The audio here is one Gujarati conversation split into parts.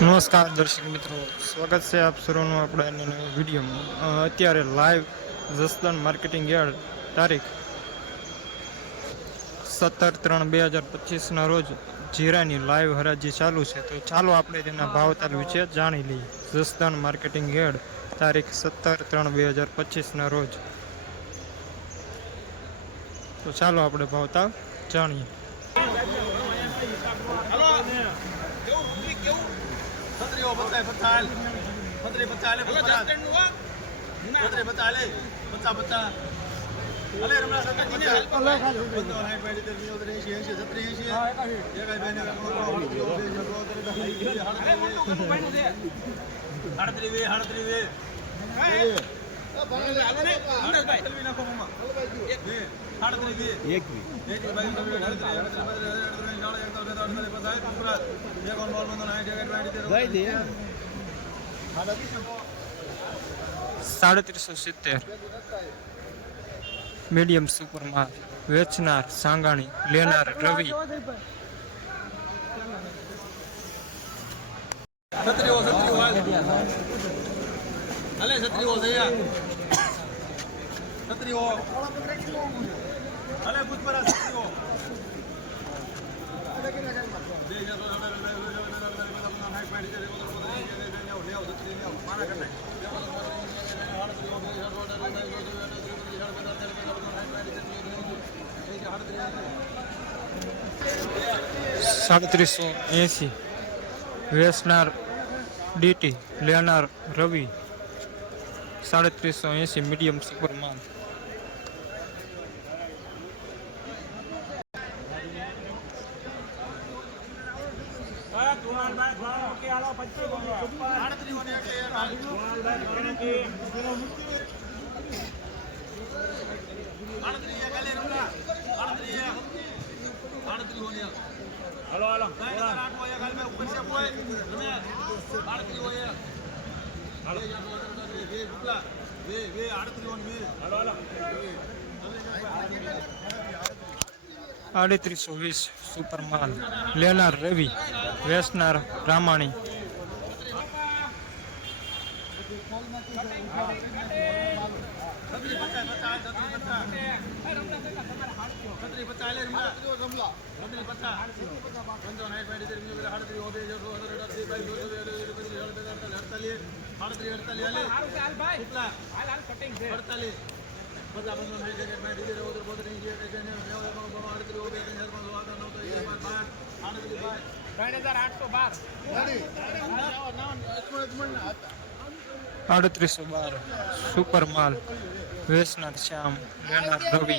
નમસ્કાર, દર્શક મિત્રો. સ્વાગત છે આપ સર્વનું આપણા વિડીયોમાં. અત્યારે લાઈવ જસદણ માર્કેટિંગ યાર્ડ તારીખ સત્તર ત્રણ બે હજાર પચીસના રોજ જીરાની લાઈવ હરાજી ચાલુ છે. તો ચાલો આપણે તેના ભાવતાલ વિશે જાણી લઈએ. જસદણ માર્કેટિંગ યાર્ડ તારીખ સત્તર ત્રણ બે હજાર પચીસના રોજ. તો ચાલો આપણે ભાવતાલ જાણીએ. છત્રીઓ બતાય પચાસ છત્રી પચાસ લે પચાસ છત્રી પચાસ લે પચાસ પચાસ અલે રમણા સરકાર જીને અલે ખાલી બંધો હાઈ બીજો દરે 80 છત્રી 80 એક આઈ બેને હાડત્રી વે હાડત્રી વે હાડત્રી વે એક એક ભાઈ તમે હાડત્રી હાડત્રી હાડત્રી જાળે એક તો હાડત્રી પચાસ કુકરા એક ઓન બોલ બંધો હાઈ જગત પાડી દે ભાઈ દે સાડત્રીસો સિત્તેર મીડિયમ સુપરમાં વેચનાર સાંગાણી લેનાર રવિ છત્રીઓ છત્રીઓ હાલ અલે છત્રીઓ અને યાર ક્ષત્રિયો સાડત્રીસો એંસી વેસનાર ડીટી લેનાર રવિ સાડત્રીસો એંસી મીડિયમ સુપરમાં હલો હલો. ઉપર તમે હોય હાલો. આડત્રીસો વીસ સુપરમાલ લેનાર રવિ વેસનાર રામાણી. છત્રી જો જો અડત્રી અડતાલીસ અડતાલીસ. બધા બંધો નહીં છે. કે પાડી દે ઉધર બોધર નહીં છે. ને આડત્રી ઓબે હજાર પાંચસો આઠ નવ તો એક પાંચ પાંચ આડત્રી બાય આડત્રીસો બાર. સુપરમાલ વેચનાર શ્યામ લેનાર રવિ.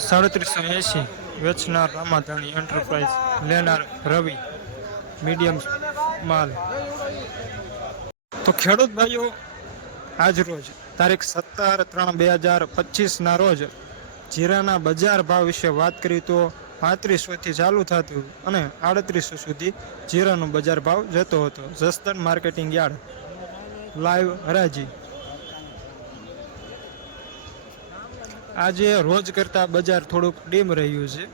સાડત્રીસો એંશી વેચનાર રામાધાણી એન્ટરપ્રાઇઝ લેનાર રવિ મીડિયમ માલ. તો ખેડૂત ભાઈઓ આજ રોજ તારીખ સત્તર ત્રણ બે હજાર પચીસના રોજ જીરાના બજાર ભાવ વિશે વાત કરી તો પાંત્રીસોથી ચાલુ થતું અને આડત્રીસો સુધી જીરાનો બજાર ભાવ જતો હતો. જસદન માર્કેટિંગ યાર્ડ, લાઈવ હરાજી. આજે રોજ કરતાં બજાર થોડુંક ડીમ રહ્યું છે.